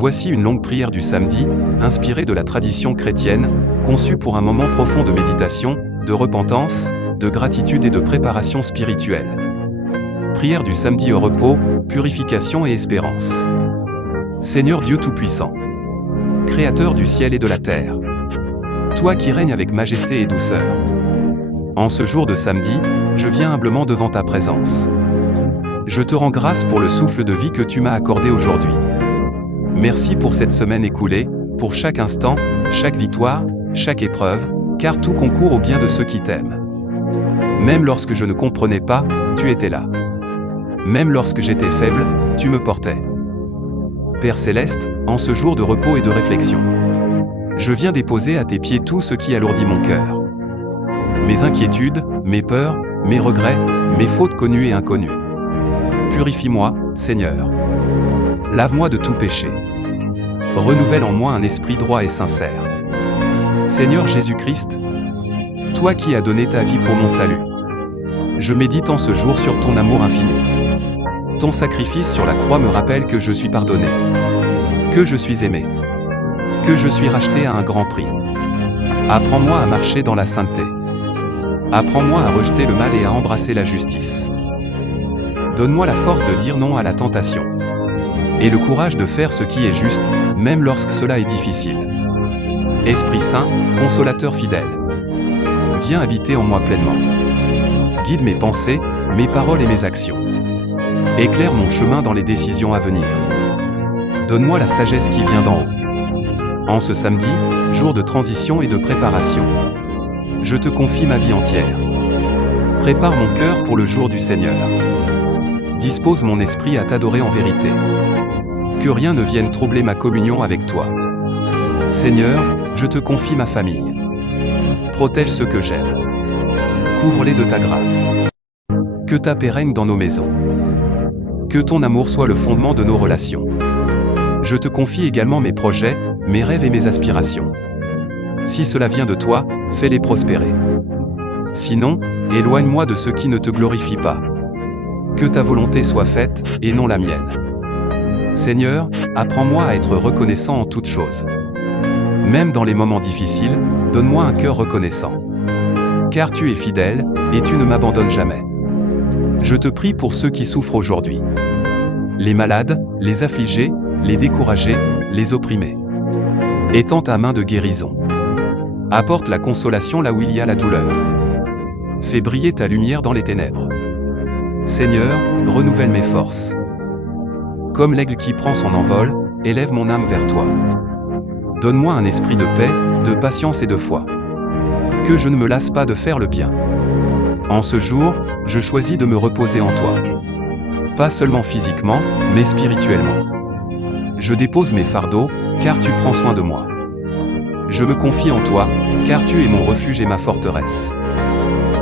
Voici une longue prière du samedi, inspirée de la tradition chrétienne, conçue pour un moment profond de méditation, de repentance, de gratitude et de préparation spirituelle. Prière du samedi au repos, purification et espérance. Seigneur Dieu Tout-Puissant, Créateur du ciel et de la terre, toi qui règnes avec majesté et douceur. En ce jour de samedi, je viens humblement devant ta présence. Je te rends grâce pour le souffle de vie que tu m'as accordé aujourd'hui. Merci pour cette semaine écoulée, pour chaque instant, chaque victoire, chaque épreuve, car tout concourt au bien de ceux qui t'aiment. Même lorsque je ne comprenais pas, tu étais là. Même lorsque j'étais faible, tu me portais. Père Céleste, en ce jour de repos et de réflexion, je viens déposer à tes pieds tout ce qui alourdit mon cœur. Mes inquiétudes, mes peurs, mes regrets, mes fautes connues et inconnues. Purifie-moi, Seigneur. Lave-moi de tout péché. Renouvelle en moi un esprit droit et sincère. Seigneur Jésus-Christ, toi qui as donné ta vie pour mon salut, je médite en ce jour sur ton amour infini. Ton sacrifice sur la croix me rappelle que je suis pardonné, que je suis aimé, que je suis racheté à un grand prix. Apprends-moi à marcher dans la sainteté. Apprends-moi à rejeter le mal et à embrasser la justice. Donne-moi la force de dire non à la tentation, et le courage de faire ce qui est juste, même lorsque cela est difficile. Esprit Saint, consolateur fidèle, viens habiter en moi pleinement. Guide mes pensées, mes paroles et mes actions. Éclaire mon chemin dans les décisions à venir. Donne-moi la sagesse qui vient d'en haut. En ce samedi, jour de transition et de préparation, je te confie ma vie entière. Prépare mon cœur pour le jour du Seigneur. Dispose mon esprit à t'adorer en vérité. Que rien ne vienne troubler ma communion avec toi. Seigneur, je te confie ma famille. Protège ceux que j'aime. Couvre-les de ta grâce. Que ta paix règne dans nos maisons. Que ton amour soit le fondement de nos relations. Je te confie également mes projets, mes rêves et mes aspirations. Si cela vient de toi, fais-les prospérer. Sinon, éloigne-moi de ceux qui ne te glorifient pas. Que ta volonté soit faite, et non la mienne. Seigneur, apprends-moi à être reconnaissant en toutes choses. Même dans les moments difficiles, donne-moi un cœur reconnaissant. Car tu es fidèle, et tu ne m'abandonnes jamais. Je te prie pour ceux qui souffrent aujourd'hui. Les malades, les affligés, les découragés, les opprimés. Étends ta main de guérison. Apporte la consolation là où il y a la douleur. Fais briller ta lumière dans les ténèbres. Seigneur, renouvelle mes forces. Comme l'aigle qui prend son envol, élève mon âme vers toi. Donne-moi un esprit de paix, de patience et de foi. Que je ne me lasse pas de faire le bien. En ce jour, je choisis de me reposer en toi. Pas seulement physiquement, mais spirituellement. Je dépose mes fardeaux, car tu prends soin de moi. Je me confie en toi, car tu es mon refuge et ma forteresse.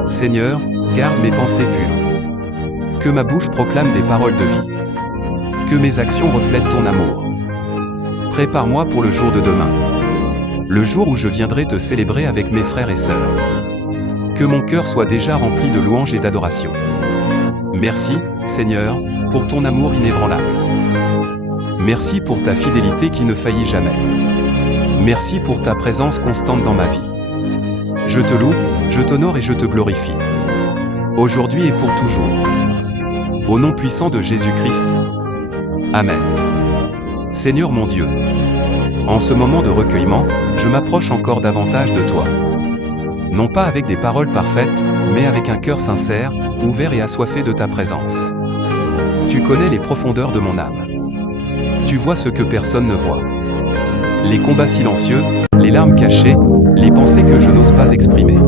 Seigneur, garde mes pensées pures. Que ma bouche proclame des paroles de vie. Que mes actions reflètent ton amour. Prépare-moi pour le jour de demain. Le jour où je viendrai te célébrer avec mes frères et sœurs. Que mon cœur soit déjà rempli de louanges et d'adoration. Merci, Seigneur, pour ton amour inébranlable. Merci pour ta fidélité qui ne faillit jamais. Merci pour ta présence constante dans ma vie. Je te loue, je t'honore et je te glorifie. Aujourd'hui et pour toujours. Au nom puissant de Jésus-Christ. Amen. Seigneur mon Dieu, en ce moment de recueillement, je m'approche encore davantage de toi. Non pas avec des paroles parfaites, mais avec un cœur sincère, ouvert et assoiffé de ta présence. Tu connais les profondeurs de mon âme. Tu vois ce que personne ne voit. Les combats silencieux, les larmes cachées, les pensées que je n'ose pas exprimer.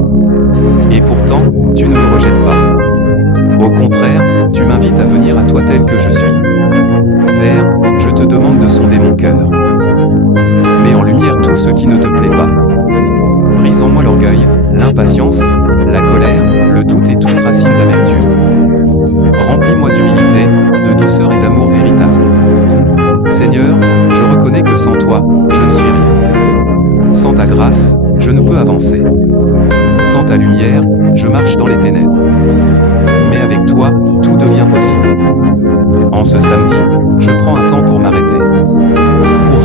Et pourtant, tu ne me rejettes pas. Au contraire, tu m'invites à venir à toi tel que je suis. Père, je te demande de sonder mon cœur. Mets en lumière tout ce qui ne te plaît pas. Brise en moi l'orgueil, l'impatience, la colère, le doute et toute racine d'amertume. Remplis-moi d'humilité, de douceur et d'amour véritable. Seigneur, je reconnais que sans toi, je ne suis rien. Sans ta grâce, je ne peux avancer. Sans ta lumière, je marche dans les ténèbres. Mais avec toi, tout devient possible. En ce samedi, je prends un temps pour m'arrêter. Pour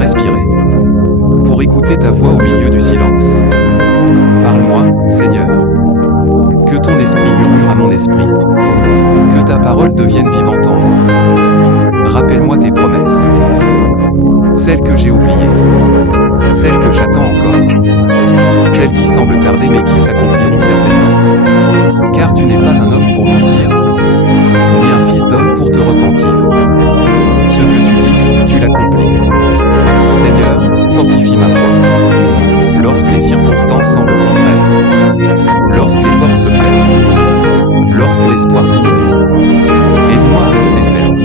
écouter ta voix au milieu du silence. Parle-moi, Seigneur. Que ton esprit murmure à mon esprit. Que ta parole devienne vivante en moi. Rappelle-moi tes promesses. Celles que j'ai oubliées. Celles que j'attends encore. Celles qui semblent tarder mais qui s'accompliront certainement. Car tu n'es pas un homme pour mentir, ni un fils d'homme pour te repentir. Ce que tu dis, tu l'accomplis. Seigneur, fortifie ma foi. Lorsque les circonstances semblent contraires, lorsque les portes se ferment, lorsque l'espoir diminue, aide-moi à rester ferme.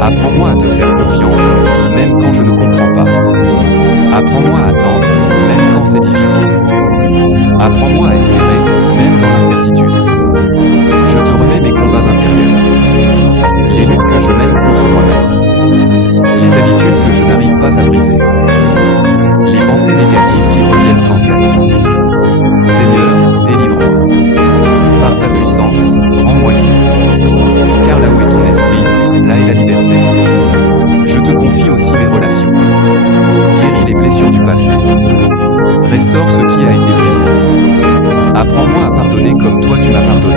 Apprends-moi à te faire confiance, même quand je ne comprends pas. Apprends-moi à attendre, même quand c'est difficile. Apprends-moi à espérer, même dans l'incertitude. Je te remets mes combats intérieurs, les luttes que je mène contre moi-même, les habitudes que je n'arrive pas à briser, les pensées négatives qui reviennent sans cesse. Seigneur, délivre-moi. Par ta puissance, rends-moi libre. Car là où est ton esprit, là est la liberté. Je te confie aussi mes relations. Guéris les blessures du passé. Restaure ce qui a été brisé. Apprends-moi à pardonner comme toi tu m'as pardonné.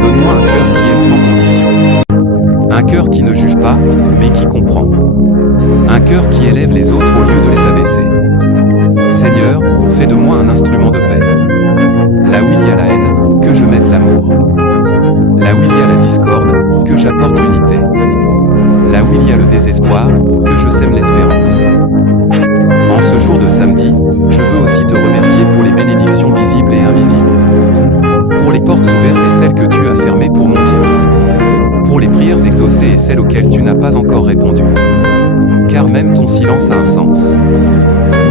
Donne-moi un cœur qui aime sans condition. Un cœur qui ne juge pas, mais qui comprend. Un cœur qui élève les autres au lieu de les abaisser. Seigneur, fais de moi un instrument de paix. Là où il y a la haine, que je mette l'amour. Là où il y a la discorde, que j'apporte l'unité. Là où il y a le désespoir, que je sème l'espérance. En ce jour de samedi, je veux aussi te remercier pour les bénédictions visibles et invisibles. Pour les portes ouvertes et celles que tu as fermées pour mon bien. Pour les prières exaucées et celles auxquelles tu n'as pas encore répondu. Car même ton silence a un sens.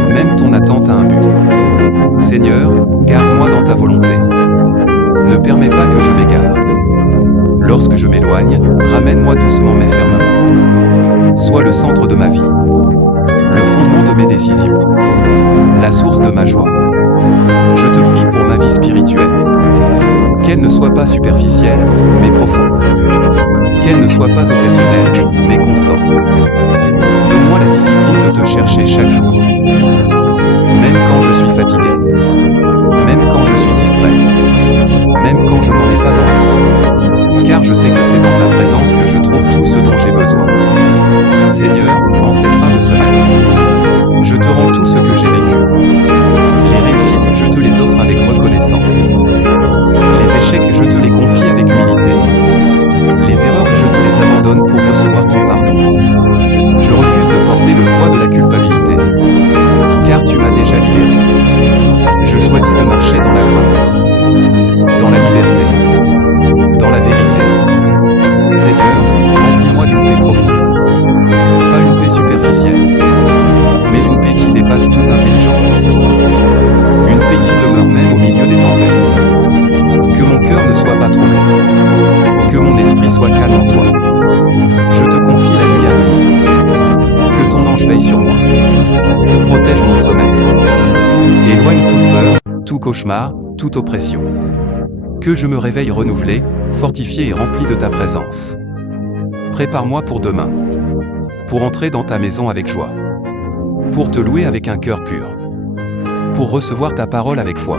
Même ton attente a un but. Seigneur, garde-moi dans ta volonté. Ne permets pas que je m'égare. Lorsque je m'éloigne, ramène-moi doucement mais fermement. Sois le centre de ma vie. Le fondement de mes décisions. La source de ma joie. Je te prie pour ma vie spirituelle. Qu'elle ne soit pas superficielle, mais profonde. Qu'elle ne soit pas occasionnelle, mais constante. Donne-moi la discipline de te chercher chaque jour. Même quand je suis fatigué. Même quand je suis distrait. Même quand je n'en ai pas envie. Car je sais que c'est dans ta présence que je trouve tout ce dont j'ai besoin. Seigneur, en cette fin de semaine, je te rends tout ce que j'ai vécu. Les réussites, je te les offre avec reconnaissance. Les échecs, je te les confie avec humilité. Les erreurs, je te les abandonne pour recevoir ton pardon. Je refuse de porter le poids de la culpabilité. Car tu m'as déjà libéré. Je choisis de marcher dans la grâce, dans la liberté, dans la vérité. Seigneur, remplis-moi d'une paix profonde. Pas une paix superficielle, mais une paix qui dépasse toute intelligence. Une paix qui demeure même au milieu des tempêtes. Que mon cœur ne soit pas troublé. Que mon esprit soit calme en toi. Je te confie la nuit à venir. Que ton ange veille sur moi. Protège mon sommeil. Éloigne toute peur, tout cauchemar, toute oppression. Que je me réveille renouvelé, fortifié et rempli de ta présence. Prépare-moi pour demain. Pour entrer dans ta maison avec joie. Pour te louer avec un cœur pur. Pour recevoir ta parole avec foi.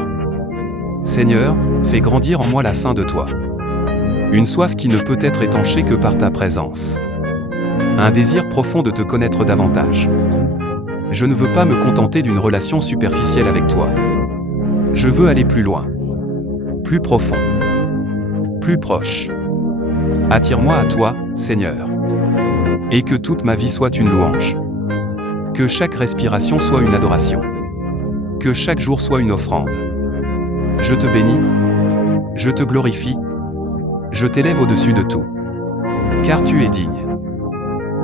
Seigneur, fais grandir en moi la faim de toi. Une soif qui ne peut être étanchée que par ta présence. Un désir profond de te connaître davantage. Je ne veux pas me contenter d'une relation superficielle avec toi. Je veux aller plus loin. Plus profond. Plus proche. Attire-moi à toi, Seigneur. Et que toute ma vie soit une louange. Que chaque respiration soit une adoration. Que chaque jour soit une offrande. Je te bénis. Je te glorifie. Je t'élève au-dessus de tout. Car tu es digne.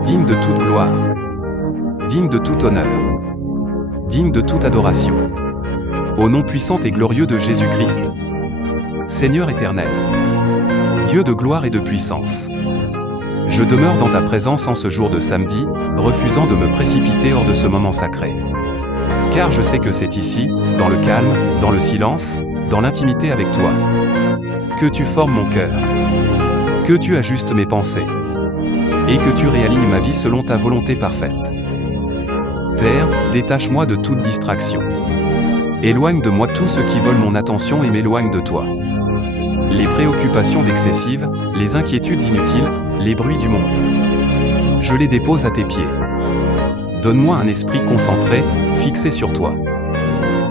Digne de toute gloire. Digne de tout honneur. Digne de toute adoration. Au nom puissant et glorieux de Jésus-Christ. Seigneur éternel. Dieu de gloire et de puissance. Je demeure dans ta présence en ce jour de samedi, refusant de me précipiter hors de ce moment sacré. Car je sais que c'est ici, dans le calme, dans le silence, dans l'intimité avec toi, que tu formes mon cœur, que tu ajustes mes pensées, et que tu réalignes ma vie selon ta volonté parfaite. Père, détache-moi de toute distraction. Éloigne de moi tout ce qui vole mon attention et m'éloigne de toi. Les préoccupations excessives, les inquiétudes inutiles, les bruits du monde. Je les dépose à tes pieds. Donne-moi un esprit concentré, fixé sur toi.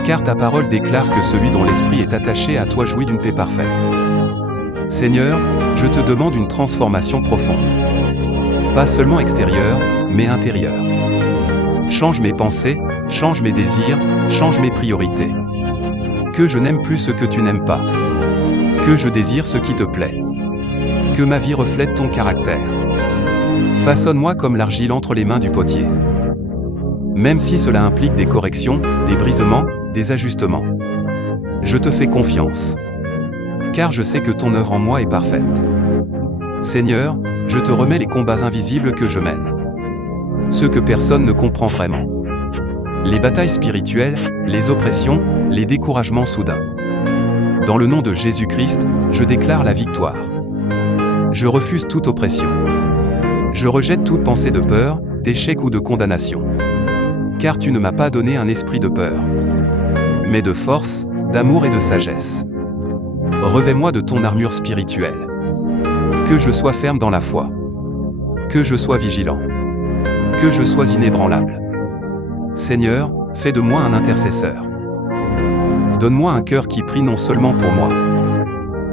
Car ta parole déclare que celui dont l'esprit est attaché à toi jouit d'une paix parfaite. Seigneur, je te demande une transformation profonde. Pas seulement extérieure, mais intérieure. Change mes pensées, change mes désirs, change mes priorités. Que je n'aime plus ce que tu n'aimes pas. Que je désire ce qui te plaît. Que ma vie reflète ton caractère. Façonne-moi comme l'argile entre les mains du potier. Même si cela implique des corrections, des brisements, des ajustements. Je te fais confiance. Car je sais que ton œuvre en moi est parfaite. Seigneur, je te remets les combats invisibles que je mène. Ceux que personne ne comprend vraiment. Les batailles spirituelles, les oppressions, les découragements soudains. Dans le nom de Jésus-Christ, je déclare la victoire. Je refuse toute oppression. Je rejette toute pensée de peur, d'échec ou de condamnation. Car tu ne m'as pas donné un esprit de peur, mais de force, d'amour et de sagesse. Revêt-moi de ton armure spirituelle. Que je sois ferme dans la foi. Que je sois vigilant. Que je sois inébranlable. Seigneur, fais de moi un intercesseur. Donne-moi un cœur qui prie non seulement pour moi,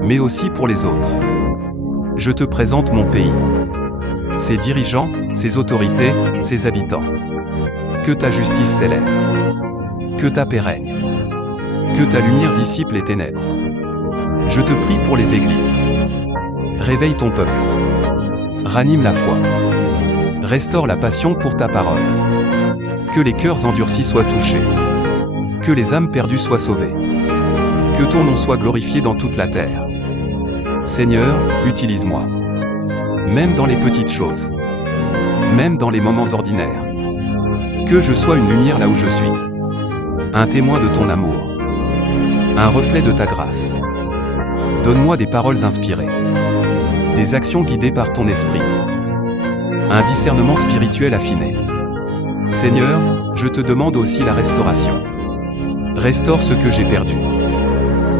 mais aussi pour les autres. Je te présente mon pays, ses dirigeants, ses autorités, ses habitants. Que ta justice s'élève. Que ta paix règne. Que ta lumière dissipe les ténèbres. Je te prie pour les églises. Réveille ton peuple. Ranime la foi. Restaure la passion pour ta parole. Que les cœurs endurcis soient touchés. Que les âmes perdues soient sauvées. Que ton nom soit glorifié dans toute la terre. Seigneur, utilise-moi. Même dans les petites choses. Même dans les moments ordinaires. Que je sois une lumière là où je suis. Un témoin de ton amour. Un reflet de ta grâce. Donne-moi des paroles inspirées. Des actions guidées par ton esprit. Un discernement spirituel affiné. Seigneur, je te demande aussi la restauration. Restaure ce que j'ai perdu.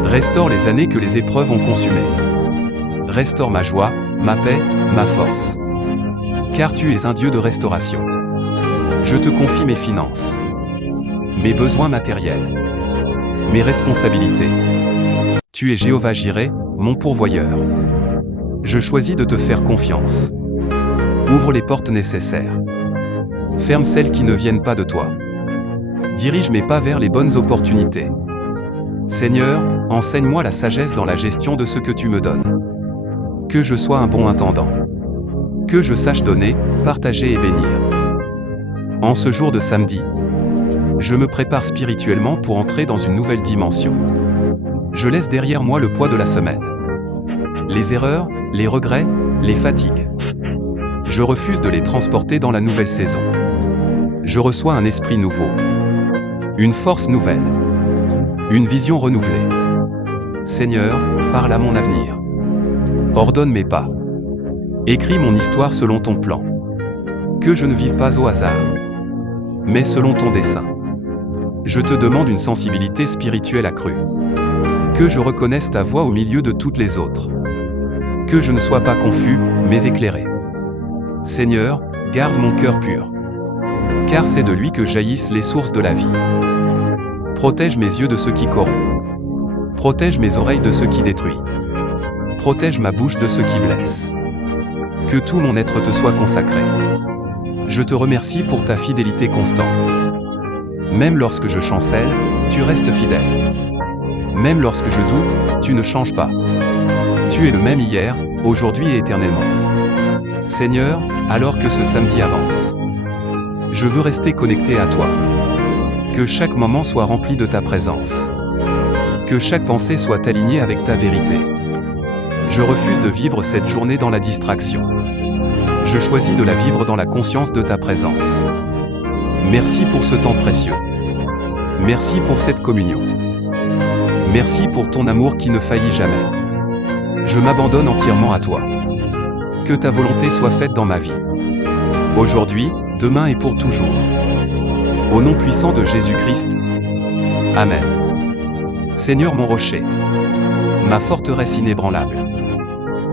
Restaure les années que les épreuves ont consumées. Restaure ma joie, ma paix, ma force. Car tu es un Dieu de restauration. Je te confie mes finances, mes besoins matériels, mes responsabilités. Tu es Jéhovah Jireh, mon pourvoyeur. Je choisis de te faire confiance. Ouvre les portes nécessaires. Ferme celles qui ne viennent pas de toi. Dirige mes pas vers les bonnes opportunités. Seigneur, enseigne-moi la sagesse dans la gestion de ce que tu me donnes. Que je sois un bon intendant. Que je sache donner, partager et bénir. En ce jour de samedi, je me prépare spirituellement pour entrer dans une nouvelle dimension. Je laisse derrière moi le poids de la semaine. Les erreurs, les regrets, les fatigues. Je refuse de les transporter dans la nouvelle saison. Je reçois un esprit nouveau. Une force nouvelle. Une vision renouvelée. Seigneur, parle à mon avenir. Ordonne mes pas. Écris mon histoire selon ton plan. Que je ne vive pas au hasard, mais selon ton dessein. Je te demande une sensibilité spirituelle accrue. Que je reconnaisse ta voix au milieu de toutes les autres. Que je ne sois pas confus, mais éclairé. Seigneur, garde mon cœur pur. Car c'est de lui que jaillissent les sources de la vie. Protège mes yeux de ce qui corrompt. Protège mes oreilles de ce qui détruit. Protège ma bouche de ce qui blesse. Que tout mon être te soit consacré. Je te remercie pour ta fidélité constante. Même lorsque je chancelle, tu restes fidèle. Même lorsque je doute, tu ne changes pas. Tu es le même hier, aujourd'hui et éternellement. Seigneur, alors que ce samedi avance, je veux rester connecté à toi. Que chaque moment soit rempli de ta présence. Que chaque pensée soit alignée avec ta vérité. Je refuse de vivre cette journée dans la distraction. Je choisis de la vivre dans la conscience de ta présence. Merci pour ce temps précieux. Merci pour cette communion. Merci pour ton amour qui ne faillit jamais. Je m'abandonne entièrement à toi. Que ta volonté soit faite dans ma vie. Aujourd'hui, demain et pour toujours. Au nom puissant de Jésus-Christ. Amen. Seigneur mon rocher, ma forteresse inébranlable,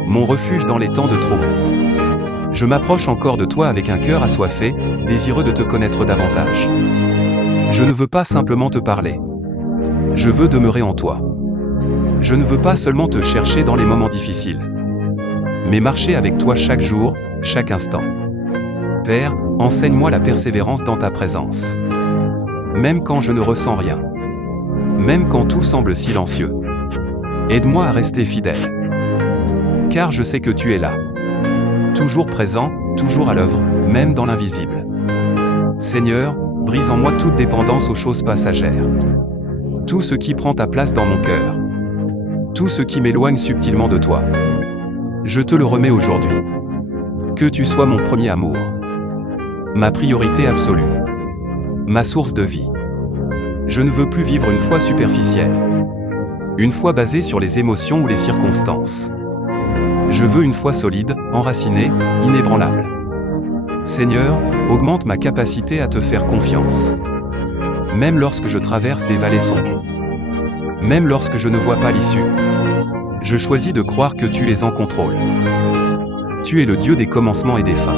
mon refuge dans les temps de trouble. Je m'approche encore de toi avec un cœur assoiffé, désireux de te connaître davantage. Je ne veux pas simplement te parler. Je veux demeurer en toi. Je ne veux pas seulement te chercher dans les moments difficiles, mais marcher avec toi chaque jour, chaque instant. Père, enseigne-moi la persévérance dans ta présence. Même quand je ne ressens rien. Même quand tout semble silencieux. Aide-moi à rester fidèle. Car je sais que tu es là. Toujours présent, toujours à l'œuvre, même dans l'invisible. Seigneur, brise en moi toute dépendance aux choses passagères. Tout ce qui prend ta place dans mon cœur. Tout ce qui m'éloigne subtilement de toi. Je te le remets aujourd'hui. Que tu sois mon premier amour. Ma priorité absolue. Ma source de vie. Je ne veux plus vivre une foi superficielle. Une foi basée sur les émotions ou les circonstances. Je veux une foi solide, enracinée, inébranlable. Seigneur, augmente ma capacité à te faire confiance. Même lorsque je traverse des vallées sombres. Même lorsque je ne vois pas l'issue. Je choisis de croire que tu es en contrôle. Tu es le Dieu des commencements et des fins.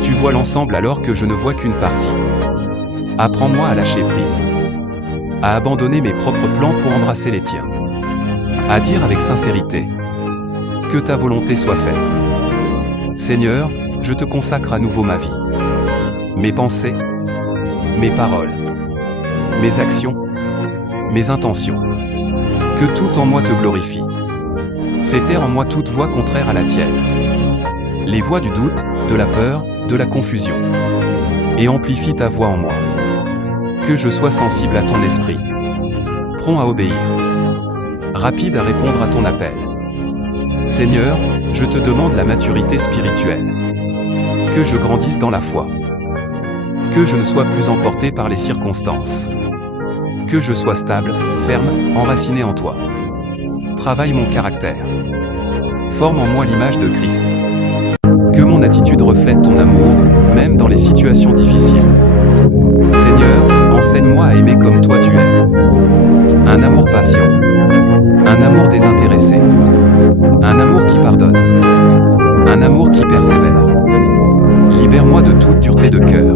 Tu vois l'ensemble alors que je ne vois qu'une partie. Apprends-moi à lâcher prise. À abandonner mes propres plans pour embrasser les tiens. À dire avec sincérité. Que ta volonté soit faite. Seigneur, je te consacre à nouveau ma vie. Mes pensées. Mes paroles. Mes actions. Mes intentions. Que tout en moi te glorifie. Fais taire en moi toute voix contraire à la tienne. Les voix du doute, de la peur, de la confusion. Et amplifie ta voix en moi. Que je sois sensible à ton esprit. Prompt à obéir. Rapide à répondre à ton appel. Seigneur, je te demande la maturité spirituelle. Que je grandisse dans la foi. Que je ne sois plus emporté par les circonstances. Que je sois stable, ferme, enraciné en toi. Travaille mon caractère. Forme en moi l'image de Christ. Que mon attitude reflète ton amour, même dans les situations difficiles. Seigneur, enseigne-moi à aimer comme toi tu aimes. Un amour patient. Un amour désintéressé. Un amour qui pardonne. Un amour qui persévère. Libère-moi de toute dureté de cœur.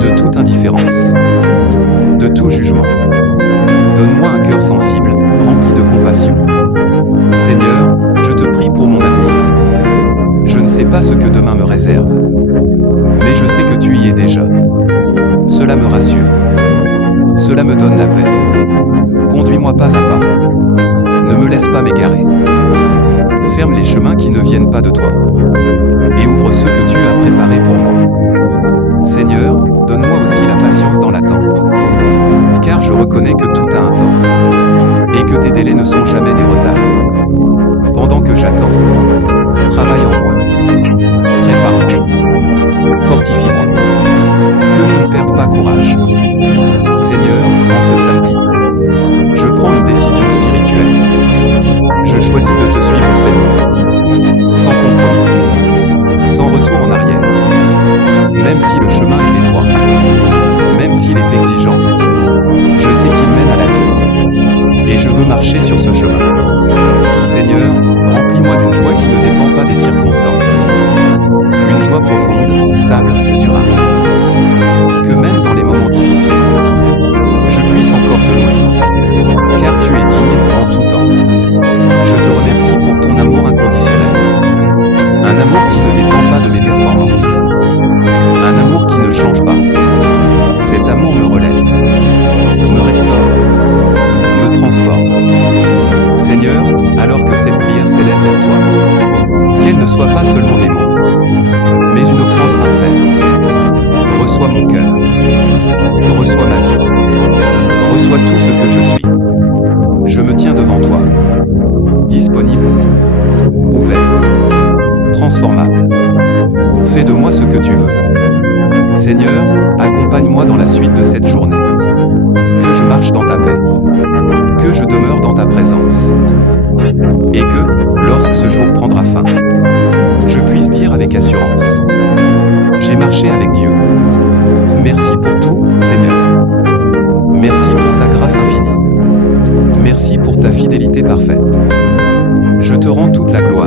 De toute indifférence. De tout jugement. Donne-moi un cœur sensible, rempli de compassion. Seigneur, je te prie pour mon avenir. Je ne sais pas ce que demain me réserve. Mais je sais que tu y es déjà. Cela me rassure. Cela me donne la paix. Conduis-moi pas à pas. Ne me laisse pas m'égarer. Ferme les chemins qui ne viennent pas de toi. Et ouvre ceux que tu as préparés pour moi. Seigneur, donne-moi aussi la patience dans l'attente. Car je reconnais que tout a un temps. Et que tes délais ne sont jamais des retards. Pendant que j'attends, travaille en moi. Prépare-moi. Fortifie-moi. Que je ne perde pas courage. Seigneur, en ce samedi, je prends une décision spirituelle. Je choisis de te suivre pleinement. Sans compromis. Sans retour en arrière. Même si le chemin est étroit. Même s'il est exigeant. Je sais qu'il mène à la vie. Et je veux marcher sur ce chemin. Seigneur, remplis-moi d'une joie qui ne dépend pas des circonstances. Une joie profonde, stable, durable. Que même dans les moments difficiles, je puisse encore te louer. Car tu es digne en tout temps. Je te remercie pour ton amour inconditionnel. Un amour qui ne dépend pas de mes performances. Un amour qui ne change pas. Cet amour me relève, me restaure, me transforme. Seigneur, alors que cette prière s'élève vers toi, qu'elle ne soit pas seulement des mots, mais une offrande sincère. Reçois mon cœur, reçois ma vie, reçois tout ce que je suis. Je me tiens devant toi, disponible, ouvert, transformable. Fais de moi ce que tu veux. Seigneur, accompagne-moi dans la suite de cette journée. Que je marche dans ta paix. Que je demeure dans ta présence. Et que, lorsque ce jour prendra fin, je puisse dire avec assurance: j'ai marché avec Dieu. Merci pour tout, ta fidélité parfaite. Je te rends toute la gloire.